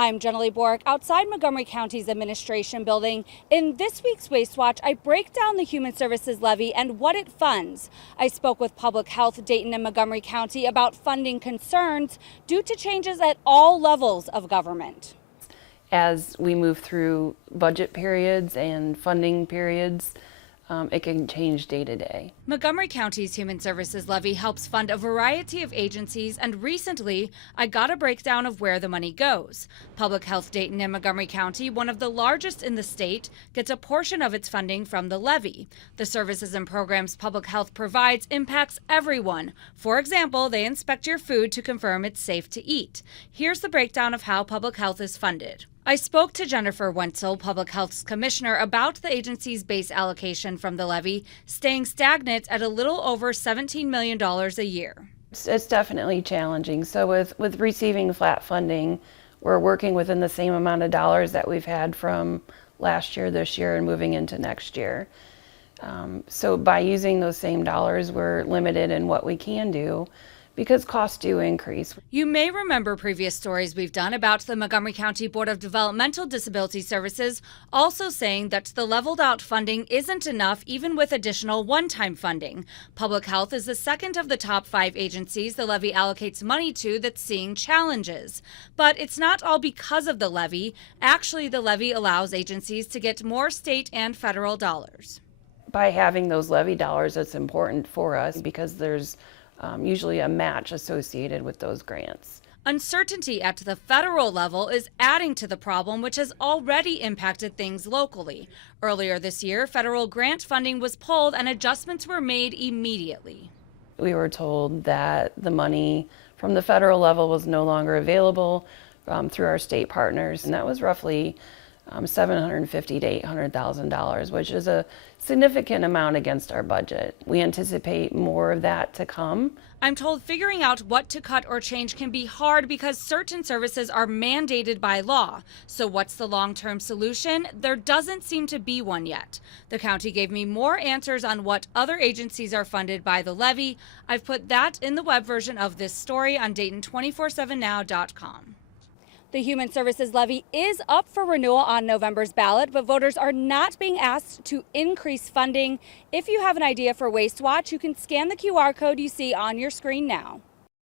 I'm Jenna Bork outside Montgomery County's administration building. In this week's Waste Watch, I break down the Human Services Levy and what it funds. I spoke with Public Health Dayton and Montgomery County about funding concerns due to changes at all levels of government. As we move through budget periods and funding periods, it can change day to day. Montgomery County's Human Services Levy helps fund a variety of agencies, and recently I got a breakdown of where the money goes. Public Health Dayton and Montgomery County, one of the largest in the state, gets a portion of its funding from the levy. The services and programs public health provides impacts everyone. For example, they inspect your food to confirm it's safe to eat. Here's the breakdown of how public health is funded. I spoke to Jennifer Wenzel, Public Health's commissioner, about the agency's base allocation from the levy staying stagnant at a little over $17 million a year. It's definitely challenging. So with receiving flat funding, we're working within the same amount of dollars that we've had from last year, this year, and moving into next year. So by using those same dollars, we're limited in what we can do, because costs do increase. You may remember previous stories we've done about the Montgomery County Board of Developmental Disability Services also saying that the leveled out funding isn't enough even with additional one-time funding. Public Health is the second of the top 5 agencies the levy allocates money to that's seeing challenges. But it's not all because of the levy. Actually, the levy allows agencies to get more state and federal dollars. By having those levy dollars, it's important for us because there's usually a match associated with those grants. Uncertainty at the federal level is adding to the problem, which has already impacted things locally. Earlier this year, federal grant funding was pulled and adjustments were made immediately. We were told that the money from the federal level was no longer available through our state partners, and that was roughly $750,000 to $800,000, which is a significant amount against our budget. We anticipate more of that to come. I'm told figuring out what to cut or change can be hard because certain services are mandated by law. So what's the long-term solution? There doesn't seem to be one yet. The county gave me more answers on what other agencies are funded by the levy. I've put that in the web version of this story on Dayton247now.com. The Human Services Levy is up for renewal on November's ballot, but voters are not being asked to increase funding. If you have an idea for Waste Watch, you can scan the QR code you see on your screen now.